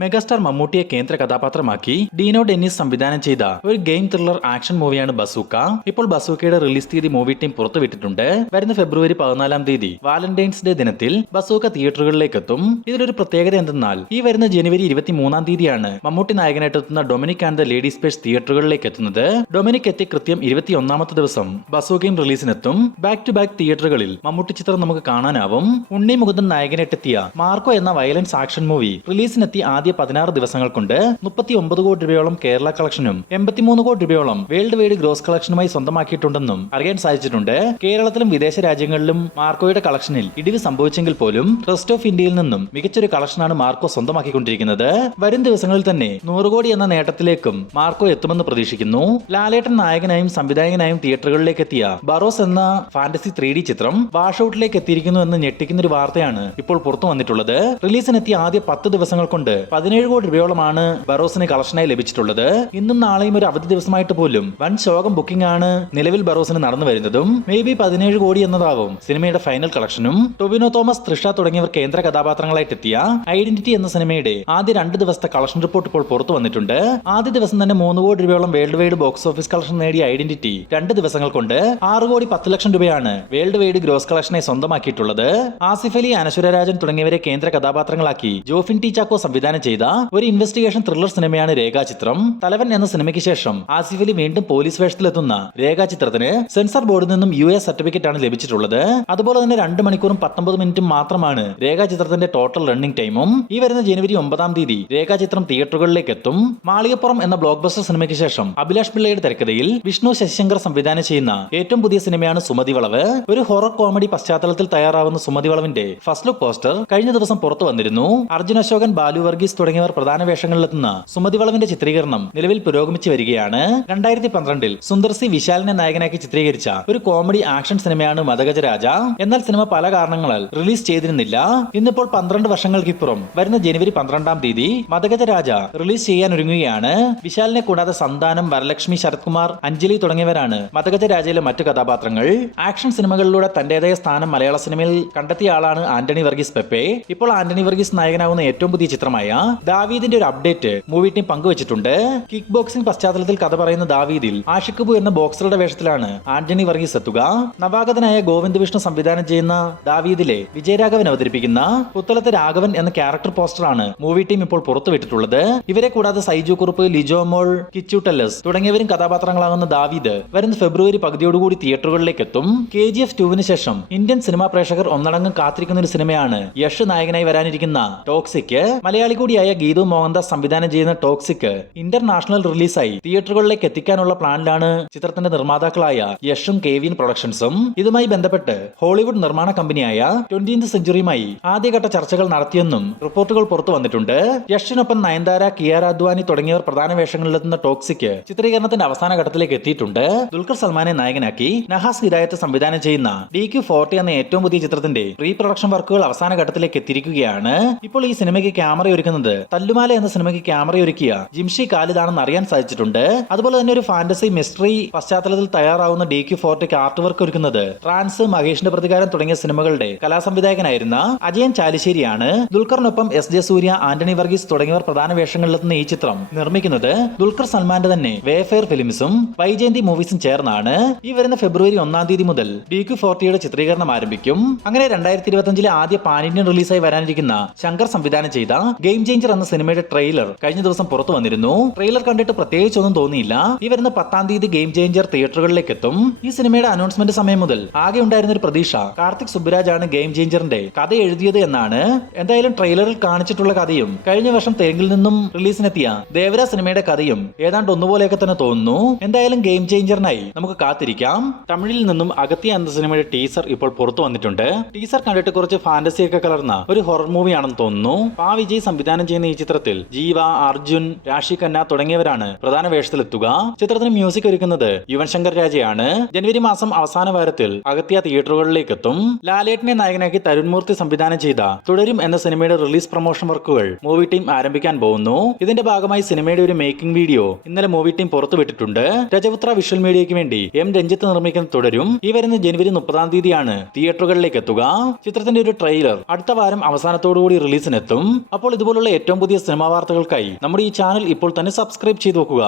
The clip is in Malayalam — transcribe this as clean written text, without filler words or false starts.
മെഗാസ്റ്റാർ മമ്മൂട്ടിയെ കേന്ദ്ര കഥാപാത്രമാക്കി ഡീനോ ഡെന്നിസ് സംവിധാനം ചെയ്ത ഒരു ഗെയിം ത്രില്ലർ ആക്ഷൻ മൂവിയാണ് ബസൂക്ക. ഇപ്പോൾ ബസൂക്കയുടെ റിലീസ് തീയതി മൂവി ടീം പുറത്തുവിട്ടിട്ടുണ്ട്. വരുന്ന ഫെബ്രുവരി 14 തീയതി വാലന്റൈൻസ് ഡേ ദിനത്തിൽ ബസൂക്ക തിയേറ്ററുകളിലേക്ക് എത്തും. ഇതിലൊരു പ്രത്യേകത എന്തെന്നാൽ ഈ വരുന്ന ജനുവരി 23 തീയതിയാണ് മമ്മൂട്ടി നായകനായിട്ട് എത്തുന്ന Dominic and the ladies space തിയേറ്ററുകളിലേക്ക് എത്തുന്നത്. ഡൊമിനിക് എത്തി കൃത്യം 21ാമത്തെ ദിവസം ബസൂക്കയും റിലീസിനെത്തും. ബാക്ക് ടു ബാക്ക് തിയേറ്ററുകളിൽ മമ്മൂട്ടി ചിത്രം നമുക്ക് കാണാനാവും. ഉണ്ണി മുകുന്ദൻ നായകനായിട്ടെത്തിയ മാർക്കോ എന്ന വയലൻസ് ആക്ഷൻ മൂവി റിലീസിനെത്തി ആദ്യ 16 ദിവസങ്ങൾ കൊണ്ട് 39 കോടി രൂപയോളം കേരള കളക്ഷനും 83 കോടി രൂപയോളം വേൾഡ് വൈഡ് ഗ്രോസ് കളക്ഷനുമായി സ്വന്തമാക്കിയിട്ടുണ്ടെന്നും അറിയാൻ സാധിച്ചിട്ടുണ്ട്. കേരളത്തിലും വിദേശ രാജ്യങ്ങളിലും മാർക്കോയുടെ കളക്ഷനിൽ ഇടിവ് സംഭവിച്ചെങ്കിൽ പോലും റെസ്റ്റ് ഓഫ് ഇന്ത്യയിൽ നിന്നും മികച്ചൊരു കളക്ഷനാണ് മാർക്കോ സ്വന്തമാക്കിക്കൊണ്ടിരിക്കുന്നത്. വരും ദിവസങ്ങളിൽ തന്നെ 100 കോടി എന്ന നേട്ടത്തിലേക്കും മാർക്കോ എത്തുമെന്ന് പ്രതീക്ഷിക്കുന്നു. ലാലേട്ടൻ നായകനായും സംവിധായകനായും തിയേറ്ററുകളിലേക്ക് എത്തിയ ബറോസ് എന്ന ഫാന്റസി 3D ചിത്രം വാഷൌട്ടിലേക്ക് എത്തിയിരിക്കുന്നു എന്ന് ഞെട്ടിക്കുന്ന ഒരു വാർത്തയാണ് ഇപ്പോൾ പുറത്തു വന്നിട്ടുള്ളത്. റിലീസിനെത്തിയ ആദ്യ 10 ദിവസങ്ങൾ കൊണ്ട് 17 കോടി രൂപയോളമാണ് ബറോസിന് കളക്ഷനായി ലഭിച്ചിട്ടുള്ളത്. ഇന്നും നാളെയും ഒരു അവധി ദിവസമായിട്ട് പോലും വൻ ശോകം ബുക്കിംഗ് ആണ് നിലവിൽ ബറോസിന് നടന്നു വരുന്നതും. മേ ബി 17 കോടി എന്നതാവും സിനിമയുടെ ഫൈനൽ കളക്ഷനും. ടൊവിനോ തോമസ്, തൃഷ തുടങ്ങിയവർ കേന്ദ്ര കഥാപാത്രങ്ങളായിട്ട് എത്തിയ ഐഡന്റിറ്റി എന്ന സിനിമയുടെ ആദ്യ 2 ദിവസത്തെ കളക്ഷൻ റിപ്പോർട്ട് ഇപ്പോൾ പുറത്തു വന്നിട്ടുണ്ട്. ആദ്യ ദിവസം തന്നെ 3 കോടി രൂപയോളം world wide box office collection നേടിയ ഐഡന്റിറ്റി 2 ദിവസങ്ങൾ കൊണ്ട് 6 കോടി 10 ലക്ഷം രൂപയാണ് വേൾഡ് വൈഡ് ഗ്രോസ് കളക്ഷനായി സ്വന്തമാക്കിയിട്ടുള്ളത്. ആസിഫ് അലി, അനശ്വര രാജൻ തുടങ്ങിയവരെ കേന്ദ്ര കഥാപാത്രങ്ങളാക്കി ജോഫിൻ ടി ചാക്കോ സംവിധാനം ചെയ്ത ഒരു ഇൻവെസ്റ്റിഗേഷൻ ത്രില്ലർ സിനിമയാണ് രേഖാചിത്രം. തലവൻ എന്ന സിനിമയ്ക്ക് ശേഷം ആസിഫ് അലി വീണ്ടും പോലീസ് വേഷത്തിലെത്തുന്ന രേഖാചിത്രത്തിന് സെൻസർ ബോർഡിൽ നിന്നും US സർട്ടിഫിക്കറ്റ് ആണ് ലഭിച്ചിട്ടുള്ളത്. അതുപോലെ തന്നെ 2 മണിക്കൂറും 19 മിനിറ്റും മാത്രമാണ് രേഖാചിത്രത്തിന്റെ ടോട്ടൽ റണ്ണിംഗ് ടൈമും. ഈ വരുന്ന ജനുവരി 9 തീയതി രേഖാചിത്രം തിയേറ്ററുകളിലേക്ക് എത്തും. മാളികപ്പുറം എന്ന ബ്ലോക്ക് ബസ്റ്റർ സിനിമയ്ക്ക് ശേഷം അഭിലാഷ് പിള്ളയുടെ തിരക്കഥയിൽ വിഷ്ണു ശശിശങ്കർ സംവിധാനം ചെയ്യുന്ന ഏറ്റവും പുതിയ സിനിമയാണ് സുമതി വളവ്. ഒരു ഹൊറർ കോമഡി പശ്ചാത്തലത്തിൽ തയ്യാറാവുന്ന സുമതി വളവിന്റെ ഫസ്റ്റ് ലുക്ക് പോസ്റ്റർ കഴിഞ്ഞ ദിവസം പുറത്തു വന്നിരുന്നു. അർജുൻ അശോകൻ, ബാലു വർഗീസ് തുടങ്ങിയവർ പ്രധാന വേഷങ്ങളിലെത്തുന്ന സുമതി വളവിന്റെ ചിത്രീകരണം നിലവിൽ പുരോഗമിച്ചു വരികയാണ്. 2012 സുന്ദർ സി വിശാലിനെ നായകനാക്കി ചിത്രീകരിച്ച ഒരു കോമഡി ആക്ഷൻ സിനിമയാണ് മദഗജ രാജ. എന്നാൽ സിനിമ പല കാരണങ്ങളാൽ റിലീസ് ചെയ്തിരുന്നില്ല. ഇന്നിപ്പോൾ 12 വർഷങ്ങൾക്കിപ്പുറം വരുന്ന ജനുവരി 12 തീയതി മദഗജ രാജ റിലീസ് ചെയ്യാൻ ഒരുങ്ങുകയാണ്. വിശാലിനെ കൂടാതെ സന്താനം, വരലക്ഷ്മി, ശരത് കുമാർ, അഞ്ജലി തുടങ്ങിയവരാണ് മദഗജ രാജയിലെ മറ്റു കഥാപാത്രങ്ങൾ. ആക്ഷൻ സിനിമകളിലൂടെ തന്റേതായ സ്ഥാനം മലയാള സിനിമയിൽ കണ്ടെത്തിയ ആളാണ് ആന്റണി വർഗീസ് പെപ്പെ. ഇപ്പോൾ ആന്റണി വർഗീസ് നായകനാവുന്ന ഏറ്റവും പുതിയ ചിത്രമായ ദാവീദിന്റെ ഒരു അപ്ഡേറ്റ് മൂവി ടീം പങ്കുവച്ചിട്ടുണ്ട്. കിക്ക് ബോക്സിംഗ് പശ്ചാത്തലത്തിൽ കഥ പറയുന്ന ദാവീദിൽ ആഷിഖ് എന്ന ബോക്സറുടെ വേഷത്തിലാണ് ആന്റണി വർഗീസ് എത്തുക. നവാഗതനായ ഗോവിന്ദ് വിഷ്ണു സംവിധാനം ചെയ്യുന്ന ദാവീദിലെ വിജയരാഘവൻ അവതരിപ്പിക്കുന്ന പുത്തലത്തെ രാഘവൻ എന്ന ക്യാരക്ടർ പോസ്റ്ററാണ് മൂവി ടീം ഇപ്പോൾ പുറത്തുവിട്ടിട്ടുള്ളത്. ഇവരെ കൂടാതെ സൈജു കുറുപ്പ്, ലിജോ മോൾ, കിച്ചു ടെല്ലസ് തുടങ്ങിയവരും കഥാപാത്രങ്ങളാകുന്ന ദാവീദ് വരുന്ന ഫെബ്രുവരി പകുതിയോടുകൂടി തിയേറ്ററുകളിലേക്ക് എത്തും. KGF 2 ശേഷം ഇന്ത്യൻ സിനിമാ പ്രേക്ഷകർ ഒന്നടങ്കം കാത്തിരിക്കുന്ന ഒരു സിനിമയാണ് യഷ് നായകനായി വരാനിരിക്കുന്ന ടോക്സിക്. മലയാളി കൂടിയായ ഗീതു മോഹൻദാസ് സംവിധാനം ചെയ്യുന്ന ടോക്സിക് ഇന്റർനാഷണൽ റിലീസായി തിയേറ്ററുകളിലേക്ക് എത്തിക്കാനുള്ള പ്ലാനിലാണ് ചിത്രത്തിന്റെ നിർമ്മാതാക്കളായ യഷും KVN പ്രൊഡക്ഷൻസും. ഇതുമായി ബന്ധപ്പെട്ട് ഹോളിവുഡ് നിർമ്മാണ കമ്പനിയായ 20th സെഞ്ചുറിയുമായി ആദ്യഘട്ട ചർച്ചകൾ നടത്തിയെന്നും റിപ്പോർട്ടുകൾ പുറത്തു വന്നിട്ടുണ്ട്. യഷിനൊപ്പം നയൻതാര, കിയാര അദ്വാനി തുടങ്ങിയവർ പ്രധാന വേഷങ്ങളിലെത്തുന്ന ടോക്സിക് ചിത്രീകരണത്തിന്റെ അവസാന ഘട്ടത്തിലേക്ക് എത്തിയിട്ടുണ്ട്. ദുൽഖർ സൽമാനെ നായകനാക്കി നഹാസ് ഹിദായത്ത് സംവിധാനം ചെയ്യുന്ന DQ40 എന്ന ഏറ്റവും പുതിയ ചിത്രത്തിന്റെ പ്രീ പ്രൊഡക്ഷൻ വർക്കുകൾ അവസാന ഘട്ടത്തിലേക്ക് എത്തിയിരിക്കുകയാണ്. ഇപ്പോൾ ഈ സിനിമയ്ക്ക് ക്യാമറ ഒരുക്കുന്നത് തല്ലുമാല എന്ന സിനിമയ്ക്ക് ക്യാമറ ഒരുക്കിയ ജിംഷി ഖാലിദാണെന്ന് അറിയാൻ സാധിച്ചിട്ടുണ്ട്. അതുപോലെ തന്നെ ഒരു ഫാന്റസി മിസ്റ്ററി പശ്ചാത്തലത്തിൽ തയ്യാറാവുന്ന DQ40 ആർട്ട് വർക്ക് ഒരുക്കുന്നത് ട്രാൻസ്, മഹേഷിന്റെ പ്രതികാരം തുടങ്ങിയ സിനിമകളുടെ കലാസംവിധായകനായിരുന്ന അജയൻ ചാലിശ്ശേരിയാണ്. ദുൽഖറിനൊപ്പം SJ സൂര്യ, ആന്റണി വർഗീസ് തുടങ്ങിയവർ പ്രധാന വേഷങ്ങളിലെത്തുന്ന ഈ ചിത്രം നിർമ്മിക്കുന്നത് ദുൽഖർ സൽമാന്റെ തന്നെ വേഫെയർ ഫിലിംസും വൈജയന്തി മൂവീസും ചേർന്നാണ്. ഈ വരുന്ന ഫെബ്രുവരി 1 തീയതി മുതൽ DQ40യുടെ ചിത്രീകരണം ആരംഭിക്കും. അങ്ങനെ 2025 ആദ്യ പാൻ ഇന്ത്യൻ റിലീസായി വരാനിരിക്കുന്ന ശങ്കർ സംവിധാനം ചെയ്ത ഗെയിം ചേഞ്ചർ എന്ന സിനിമയുടെ ട്രെയിലർ കഴിഞ്ഞ ദിവസം പുറത്തു വന്നിരുന്നു. ട്രെയിലർ കണ്ടിട്ട് പ്രത്യേകിച്ചൊന്നും തോന്നിയില്ല. ഈ വരുന്ന 10 തീയതി ഗെയിം ചേഞ്ചർ തിയേറ്ററുകളിലേക്ക് എത്തും. ഈ സിനിമയുടെ അനൗൺസ്മെന്റ് സമയം മുതൽ ആകെ ഉണ്ടായിരുന്ന ഒരു പ്രതീക്ഷ കാർത്തിക് സുബ്രാജ് ആണ് ഗെയിം ചേഞ്ചറിന്റെ കഥ എഴുതിയത് എന്നാണ്. എന്തായാലും ട്രെയിലറിൽ കാണിച്ചിട്ടുള്ള കഥയും കഴിഞ്ഞ വർഷം തെലുങ്കിൽ നിന്നും റിലീസിനെത്തിയ ദേവര സിനിമയുടെ കഥയും ഏതാണ്ട് ഒന്നുപോലെയൊക്കെ തന്നെ തോന്നുന്നു. എന്തായാലും ഗെയിം ചേഞ്ചറിനായി നമുക്ക് കാത്തിരിക്കാം. തമിഴിൽ നിന്നും അഗത്യ എന്ന സിനിമയുടെ ടീസർ ഇപ്പോൾ പുറത്തു വന്നിട്ടുണ്ട്. ടീസർ കണ്ടിട്ട് കുറച്ച് ഫാന്റസി ഒക്കെ കലർന്ന ഒരു ഹൊറർ മൂവി ആണെന്ന് തോന്നുന്നു. വിജയ് സംവിധാനം ചെയ്യുന്ന ഈ ചിത്രത്തിൽ ജീവ, അർജുൻ, രാശി ഖന്ന തുടങ്ങിയവരാണ് പ്രധാന വേഷത്തിലെത്തുക. ചിത്രത്തിന് മ്യൂസിക് ഒരുക്കുന്നത് യുവൻ ശങ്കർ രാജയാണ്. ജനുവരി മാസം അവസാന വാരത്തിൽ അഗത്യ തിയേറ്ററുകളിലേക്ക് എത്തും. ലാലേട്ടനെ നായകനാക്കി തരുൺ മൂർത്തി സംവിധാനം ചെയ്ത തുടരും എന്ന സിനിമയുടെ റിലീസ് പ്രൊമോഷൻ വർക്കുകൾ മൂവി ടീം ആരംഭിക്കാൻ പോകുന്നു. ഇതിന്റെ ഭാഗമായി സിനിമയുടെ ഒരു മേക്കിംഗ് വീഡിയോ ഇന്നലെ മൂവി ടീം പുറത്തുവിട്ടിട്ടുണ്ട്. രജപുത്ര വിഷ്വൽ മീഡിയയ്ക്ക് വേണ്ടി M രഞ്ജിത്ത് നിർമ്മിക്കുന്ന തുടരും ഈ വരുന്ന ജനുവരി 30 തീയതിയാണ് തിയേറ്ററുകളിലേക്ക് എത്തുക. ചിത്രത്തിന്റെ ഒരു ട്രെയിലർ അടുത്ത വാരം അവസാനത്തോടുകൂടി റിലീസിനെത്തും. അപ്പോൾ ഇതുപോലുള്ള ഇതുപോലുള്ള ഏറ്റവും പുതിയ സിനിമാ വാർത്തകൾക്കായി നമ്മുടെ ഈ ചാനൽ ഇപ്പോൾ തന്നെ സബ്സ്ക്രൈബ് ചെയ്തു നോക്കുക.